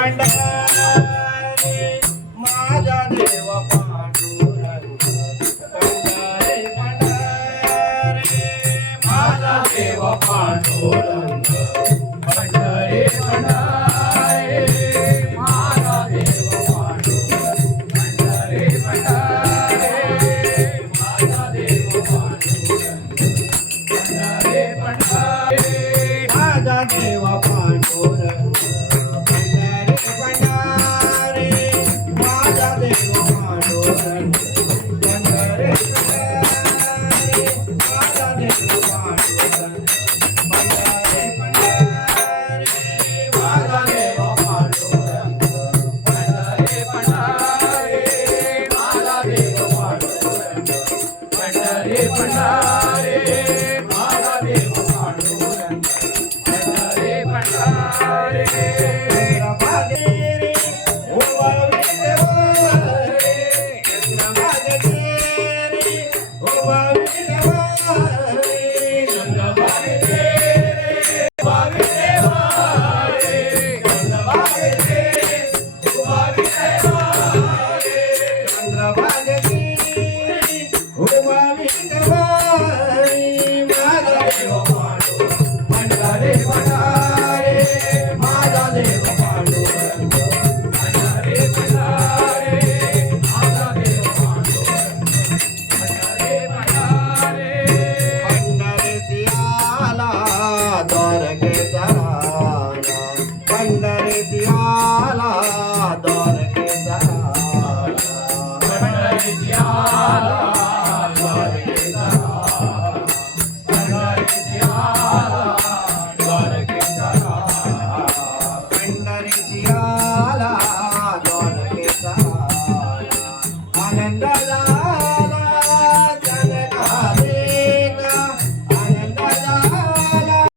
पंढरी माझा देव पांडुरंग पंढरी पंढरी माझा देव पांडुरंग पंढरी पंढरी माझा देव पांडुरंग पंढरी पंढरी माझा देव पांडुरंग पंढरी पंढरी माझा देव पांडुरंग पंढरीची आला द्वारकेचा